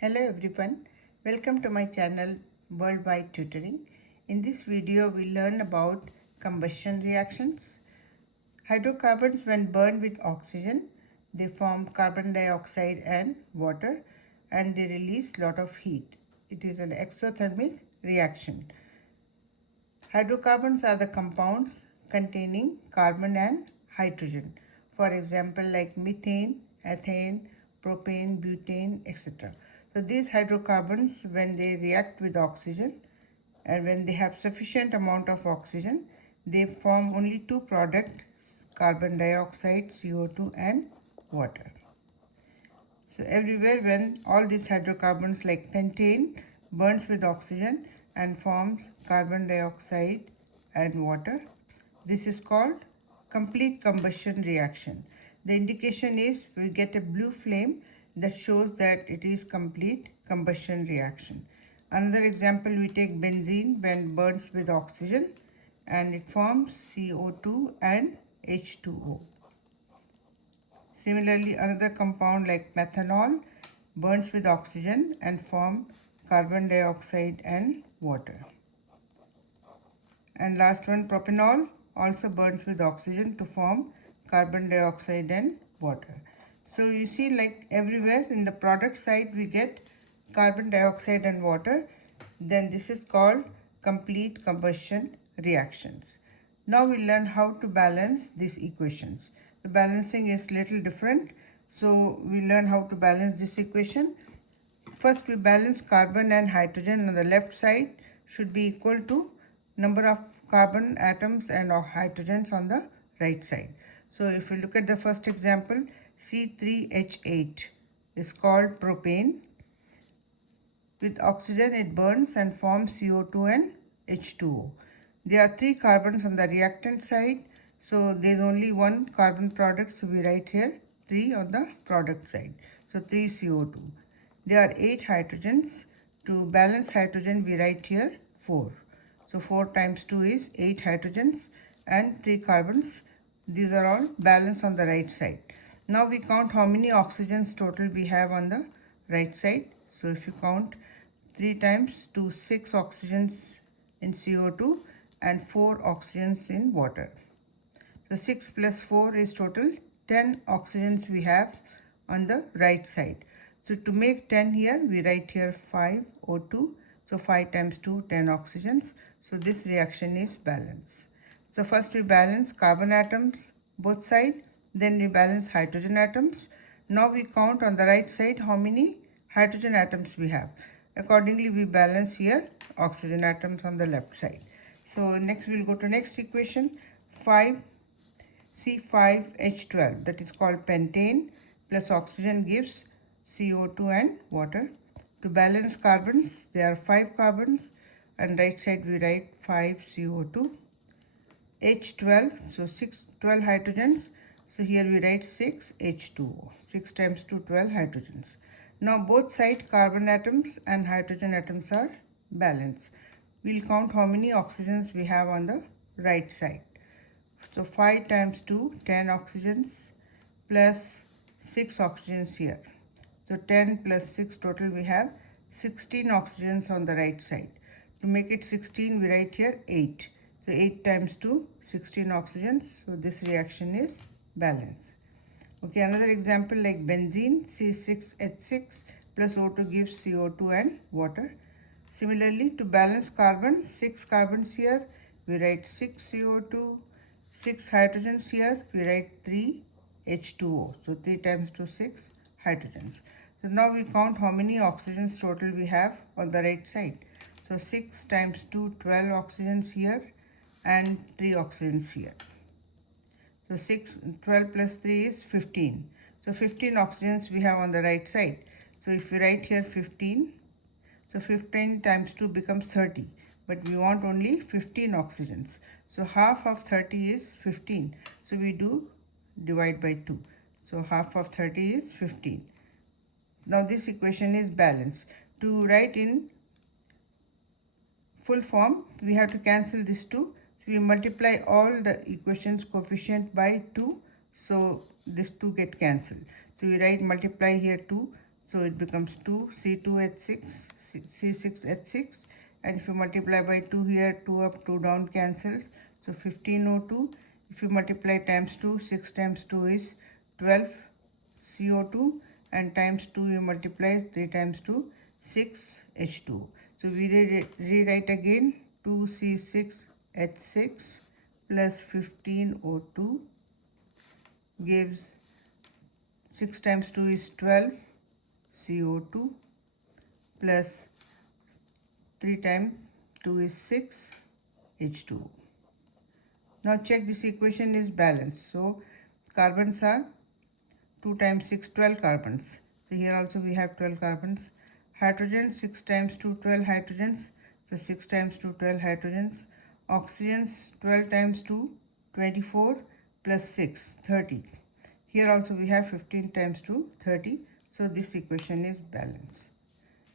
Hello everyone, welcome to my channel Worldwide Tutoring. In this video we learn about combustion reactions. Hydrocarbons, when burned with oxygen, they form carbon dioxide and water, and they release lot of heat. It is an exothermic reaction. Hydrocarbons are the compounds containing carbon and hydrogen. For example, like methane, ethane, propane, butane, etc. So these hydrocarbons, when they react with oxygen and when they have sufficient amount of oxygen, they form only two products, carbon dioxide, CO2 and water. So everywhere when all these hydrocarbons like pentane burns with oxygen and forms carbon dioxide and water, this is called complete combustion reaction. The indication is we get a blue flame that shows that it is complete combustion reaction. Another example, we take benzene when burns with oxygen and it forms CO2 and H2O. Similarly, another compound like methanol burns with oxygen and form carbon dioxide and water. And last one, propanol, also burns with oxygen to form carbon dioxide and water. So you see, like everywhere in the product side we get carbon dioxide and water. Then this is called complete combustion reactions. Now we learn how to balance these equations. The balancing is little different. So we learn how to balance this equation. First we balance carbon and hydrogen on the left side should be equal to number of carbon atoms and of hydrogens on the right side. So if you look at the first example, C3H8 is called propane. With oxygen it burns and forms CO2 and H2O. There are three carbons on the reactant side, so there is only one carbon product, so we write here 3 on the product side. So 3 CO2. There are 8 hydrogens. To balance hydrogen we write here 4. So 4 times 2 is 8 hydrogens and 3 carbons. These are all balanced on the right side. Now we count how many oxygens total we have on the right side. So if you count 3 times 2, 6 oxygens in CO2 and 4 oxygens in water. So 6 plus 4 is total 10 oxygens we have on the right side. So to make 10 here, we write here 5 O2. So 5 times 2, 10 oxygens. So this reaction is balanced. So first we balance carbon atoms both sides. Then we balance hydrogen atoms. Now we count on the right side how many hydrogen atoms we have. Accordingly, we balance here oxygen atoms on the left side. So next we'll go to next equation. 5 C5H12, that is called pentane, plus oxygen gives CO2 and water. To balance carbons, there are 5 carbons and right side we write 5 CO2. H12, so 12 hydrogens. So here we write 6 H2O. 6 times 2, 12 hydrogens. Now both side carbon atoms and hydrogen atoms are balanced. We'll count how many oxygens we have on the right side. So 5 times 2, 10 oxygens plus 6 oxygens here. So 10 plus 6 total we have 16 oxygens on the right side. To make it 16 we write here 8. So 8 times 2, 16 oxygens. So this reaction is balanced. Okay, another example like benzene, C6H6 plus O2 gives CO2 and water. Similarly, to balance carbon, 6 carbons here, we write 6 CO2, 6 hydrogens here, we write 3 H2O. So 3 times 2, 6 hydrogens. So now we count how many oxygens total we have on the right side. So 6 times 2, 12 oxygens here and 3 oxygens here. So 12 plus 3 is 15. So 15 oxygens we have on the right side. So if we write here 15, so 15 times 2 becomes 30. But we want only 15 oxygens. So half of 30 is 15. So we do divide by 2. So half of 30 is 15. Now this equation is balanced. To write in full form, we have to cancel these 2. So we multiply all the equations coefficient by 2. So this 2 get cancelled. So we write multiply here 2. So it becomes 2 C2H6 C6H6, and if you multiply by 2 here, 2 up 2 down cancels, so 15O2. If you multiply times 2, 6 times 2 is 12 CO2, and times 2 you multiply 3 times 2, 6 H2. So we rewrite again, 2 C6H6 plus 15O2 gives 6 times 2 is 12 CO2 plus 3 times 2 is 6 H2. Now check this equation is balanced. So carbons are 2 times 6, 12 carbons. So here also we have 12 carbons. Hydrogen, 6 times 2, 12 hydrogens. So 6 times 2, 12 hydrogens. Oxygens, 12 times 2, 24 plus 6, 30. Here also we have 15 times 2, 30. So this equation is balanced.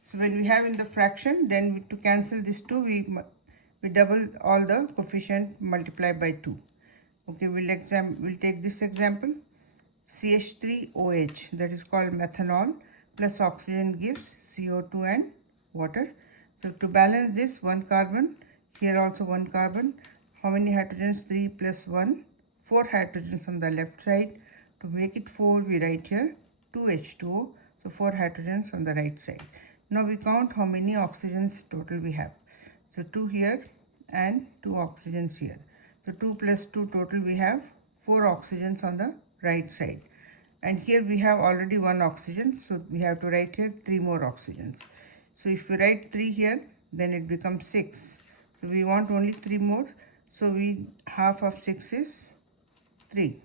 So when we have in the fraction, then to cancel this 2, we double all the coefficient, multiply by 2. Okay, we'll take this example. CH3OH, that is called methanol, plus oxygen gives CO2 and water. So to balance this, 1 carbon, here also 1 carbon. How many hydrogens? 3 plus 1, 4 hydrogens on the left side. To make it 4, we write here 2H2O, so 4 hydrogens on the right side. Now we count how many oxygens total we have. So 2 here and 2 oxygens here. So 2 plus 2 total we have 4 oxygens on the right side. And here we have already 1 oxygen, so we have to write here 3 more oxygens. So if we write 3 here, then it becomes 6. So we want only 3 more. So half of 6 is 3.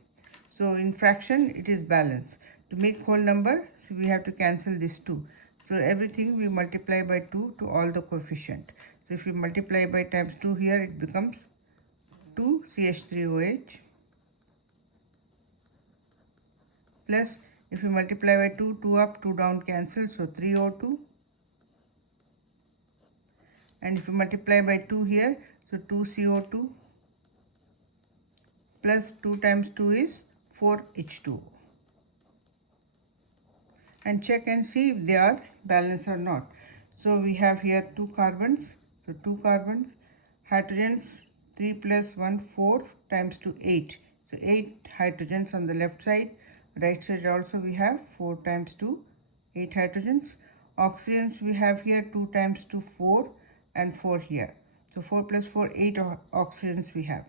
So in fraction it is balanced. To make whole number, so we have to cancel this 2. So everything we multiply by 2 to all the coefficient. So if we multiply by times 2 here, it becomes 2 CH3OH plus, if we multiply by 2, 2 up, 2 down cancel, so 3O2. And if we multiply by 2 here, so 2 CO2 plus 2 times 2 is 4 H2O. And check and see if they are balanced or not. So we have here 2 carbons, so 2 carbons, hydrogens 3 plus 1, 4 times 2, 8. So 8 hydrogens on the left side. Right side also we have 4 times 2, 8 hydrogens. Oxygens we have here 2 times 2, 4 and 4 here. So 4 plus 4, 8 oxygens we have.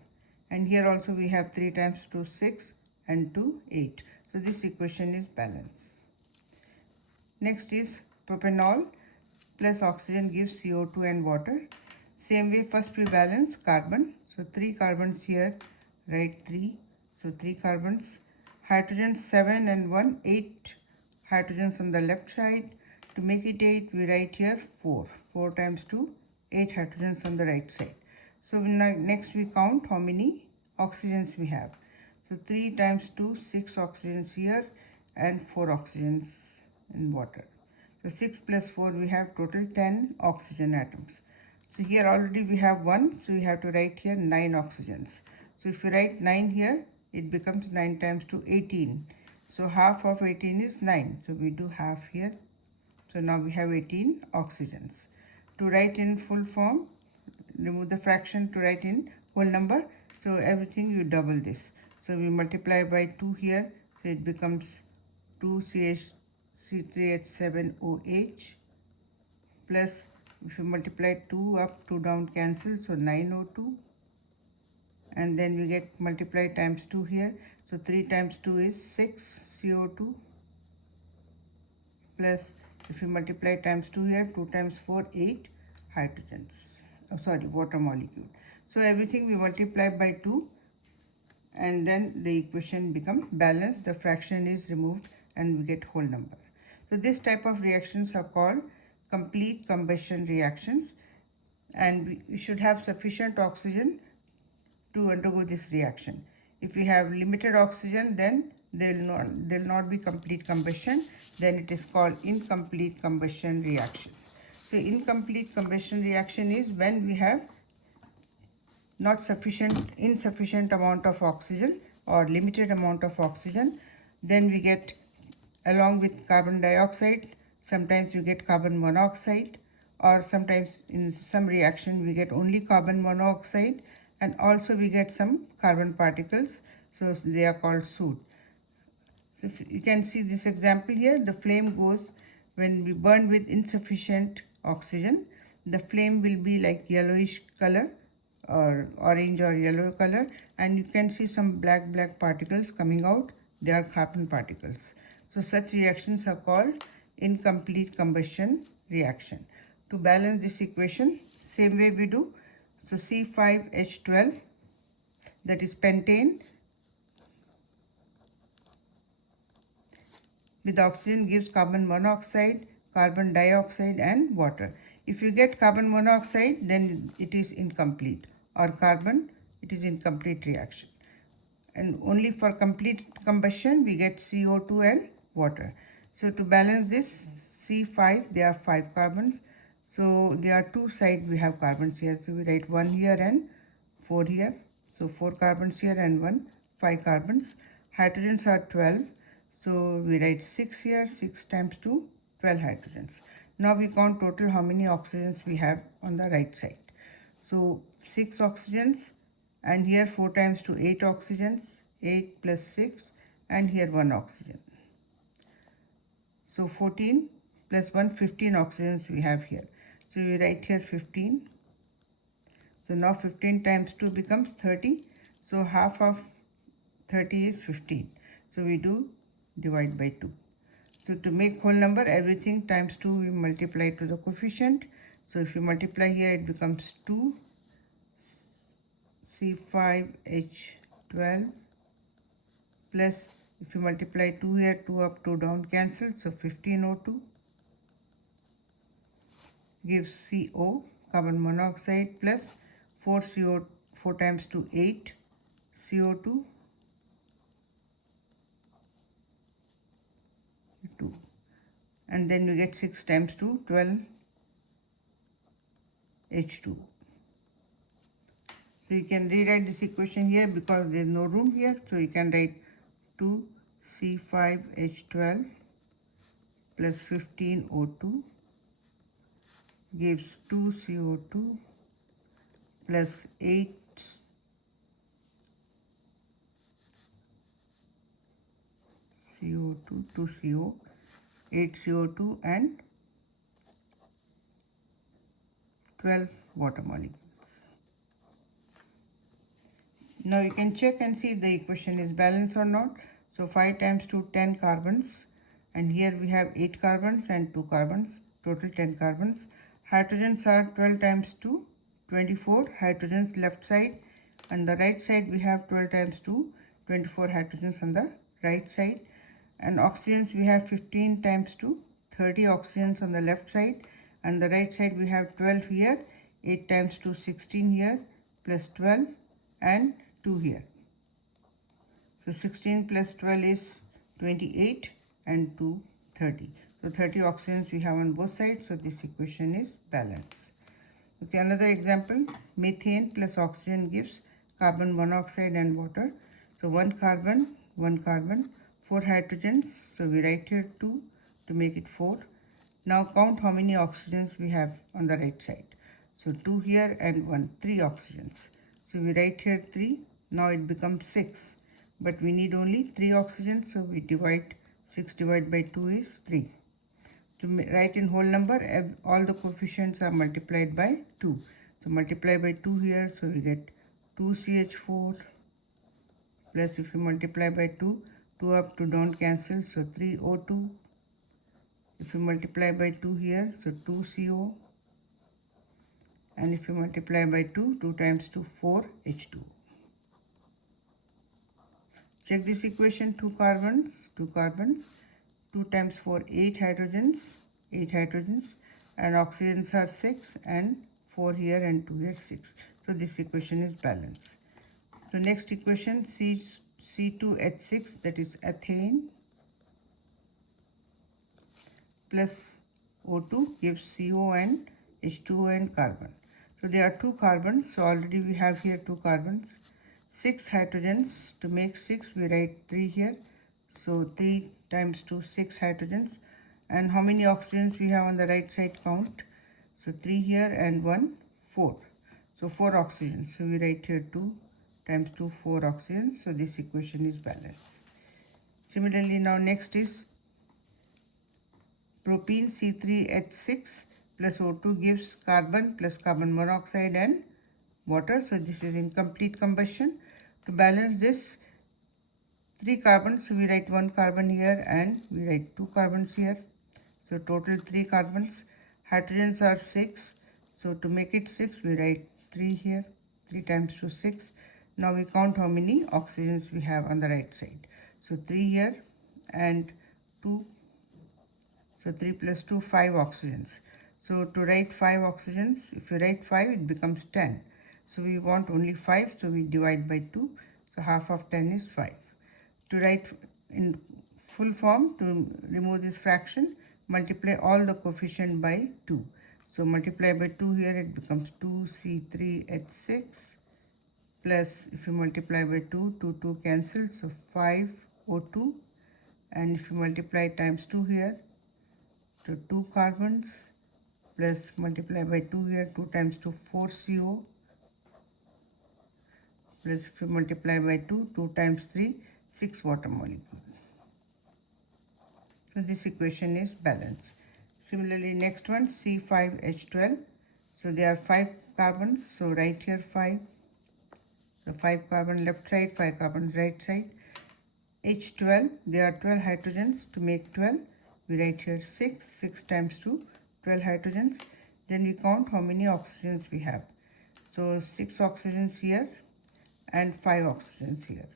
And here also we have 3 times 2, 6 and 2, 8. So this equation is balanced. Next is propanol plus oxygen gives CO2 and water. Same way, first we balance carbon. So 3 carbons here, write 3. So 3 carbons. Hydrogen 7 and 1, 8 hydrogens on the left side. To make it 8, we write here 4. 4 times 2, 8 hydrogens on the right side. So next we count how many oxygens we have. So 3 times 2, 6 oxygens here and 4 oxygens in water. So 6 plus 4, we have total 10 oxygen atoms. So here already we have 1, so we have to write here 9 oxygens. So if we write 9 here, it becomes 9 times 2, 18. So half of 18 is 9. So we do half here. So now we have 18 oxygens. To write in full form, remove the fraction to write in whole number. So everything you double this. So we multiply by 2 here. So it becomes 2 C3H7OH plus, if you multiply 2 up, 2 down cancel, so 9O2. And then we get multiply times 2 here. So 3 times 2 is 6 CO2 plus, if you multiply times 2 here, 2 times 4, 8 hydrogens. Water molecule. So everything we multiply by 2 and then the equation becomes balanced. The fraction is removed and we get whole number. So this type of reactions are called complete combustion reactions, and we should have sufficient oxygen to undergo this reaction. If we have limited oxygen, then there will not be complete combustion. Then it is called incomplete combustion reaction. So incomplete combustion reaction is when we have insufficient amount of oxygen or limited amount of oxygen. Then we get, along with carbon dioxide, sometimes we get carbon monoxide, or sometimes in some reaction we get only carbon monoxide, and also we get some carbon particles, so they are called soot. So if you can see this example here, the flame goes when we burn with insufficient oxygen, the flame will be like yellowish color or orange or yellow color, and you can see some black particles coming out. They are carbon particles. So such reactions are called incomplete combustion reaction. To balance this equation, same way we do. So C5H12, that is pentane, with oxygen gives carbon monoxide, carbon dioxide and water. If you get carbon monoxide, then it is incomplete, or carbon, it is incomplete reaction. And only for complete combustion we get CO2 and water. So to balance this C5, there are 5 carbons. So there are two sides we have carbons here. So we write 1 here and 4 here. So 4 carbons here and 5 carbons. Hydrogens are 12. So we write 6 here, 6 times 2, 12 hydrogens. Now we count total how many oxygens we have on the right side. So 6 oxygens, and here 4 times 2, 8 oxygens, 8 plus 6, and here 1 oxygen. So 14 plus 1, 15 oxygens we have here. So we write here 15. So now 15 times 2 becomes 30. So half of 30 is 15. So we do divide by 2. So to make whole number, everything times 2 we multiply to the coefficient. So if you multiply here, it becomes 2 C5H12 plus, if you multiply 2 here, 2 up, 2 down, cancel. So 15O2 gives CO, carbon monoxide, plus 4 times 2, 8 CO2, 2, and then you get 6 times 2, 12 H2. So you can rewrite this equation here because there is no room here. So you can write 2 C5H12 plus 15O2 gives 2 CO2 plus 8 CO2, 2 CO, 8 CO2 and 12 water molecules. Now you can check and see if the equation is balanced or not. So 5 times 2, 10 carbons, and here we have 8 carbons and 2 carbons, total 10 carbons. Hydrogens are 12 times 2, 24 hydrogens left side, and the right side we have 12 times 2, 24 hydrogens on the right side. And oxygens we have 15 times 2, 30 oxygens on the left side, and the right side we have 12 here, 8 times 2, 16 here, plus 12 and 2 here. So 16 plus 12 is 28 and 2, 30. So 30 oxygens we have on both sides, so this equation is balanced. Okay, another example, methane plus oxygen gives carbon monoxide and water. So 1 carbon, 4 hydrogens, so we write here 2 to make it 4. Now count how many oxygens we have on the right side. So 2 here and 1, 3 oxygens. So we write here 3, now it becomes 6. But we need only 3 oxygens, so we divide 6 divided by 2 is 3. To write in whole number, all the coefficients are multiplied by 2. So multiply by 2 here, so we get 2CH4 plus, if you multiply by 2, 2 up, 2 down, cancel, so 3O2. If you multiply by 2 here, so 2CO. And if you multiply by 2, 2 times 2, 4H2. Check this equation, 2 carbons, 2 times 4, 8 hydrogens, and oxygens are 6, and 4 here and 2 here, 6. So this equation is balanced. So next equation, C2H6, that is ethane, plus O2 gives CO and H2O and carbon. So there are 2 carbons, so already we have here 2 carbons. 6 hydrogens, to make 6 we write 3 here, so 3 times 2, 6 hydrogens, And how many oxygens we have on the right side? Count. So 3 here and 1, 4. So 4 oxygens. So we write here 2 times 2, 4 oxygens. So this equation is balanced. Similarly, now next is propene C3H6 plus O2 gives carbon plus carbon monoxide and water. So this is incomplete combustion. To balance this, 3 carbons, so we write 1 carbon here and we write 2 carbons here. So total 3 carbons. Hydrogens are 6. So to make it 6, we write 3 here. 3 times 2, 6. Now we count how many oxygens we have on the right side. So 3 here and 2. So 3 plus 2, 5 oxygens. So to write 5 oxygens, if you write 5, it becomes 10. So we want only 5, so we divide by 2. So half of 10 is 5. To write in full form, to remove this fraction, multiply all the coefficient by 2. So multiply by 2 here, it becomes 2C3H6 plus, if you multiply by 2, 2 cancels, so 5O2, and if you multiply times 2 here, so 2 carbons plus multiply by 2 here, 2 times 2, 4CO, plus if you multiply by 2, 2 times 3, 6 water molecule. So this equation is balanced. Similarly, next one, C5H12. So there are 5 carbons, so write here 5. So 5 carbon left side, 5 carbons right side. H12, there are 12 hydrogens. To make 12, we write here 6. 6 times 2, 12 hydrogens. Then we count how many oxygens we have. So 6 oxygens here and 5 oxygens here.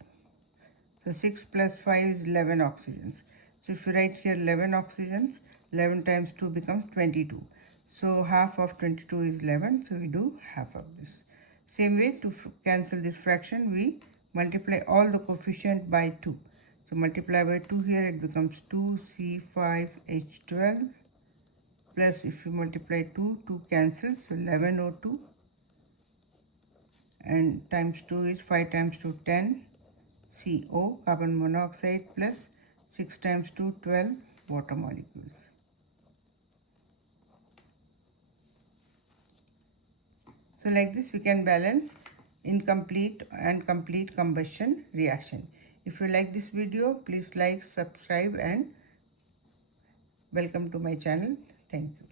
So 6 plus 5 is 11 oxygens. So if you write here 11 oxygens, 11 times 2 becomes 22. So half of 22 is 11. So we do half of this. Same way, to cancel this fraction, we multiply all the coefficient by 2. So multiply by 2 here, it becomes 2C5H12 plus, if you multiply 2, 2 cancels, so 11O2, and times 2 is 5 times 2, 10. CO, carbon monoxide, plus 6 times 2, 12 water molecules. So like this we can balance incomplete and complete combustion reaction. If you like this video, please like, subscribe and welcome to my channel. Thank you.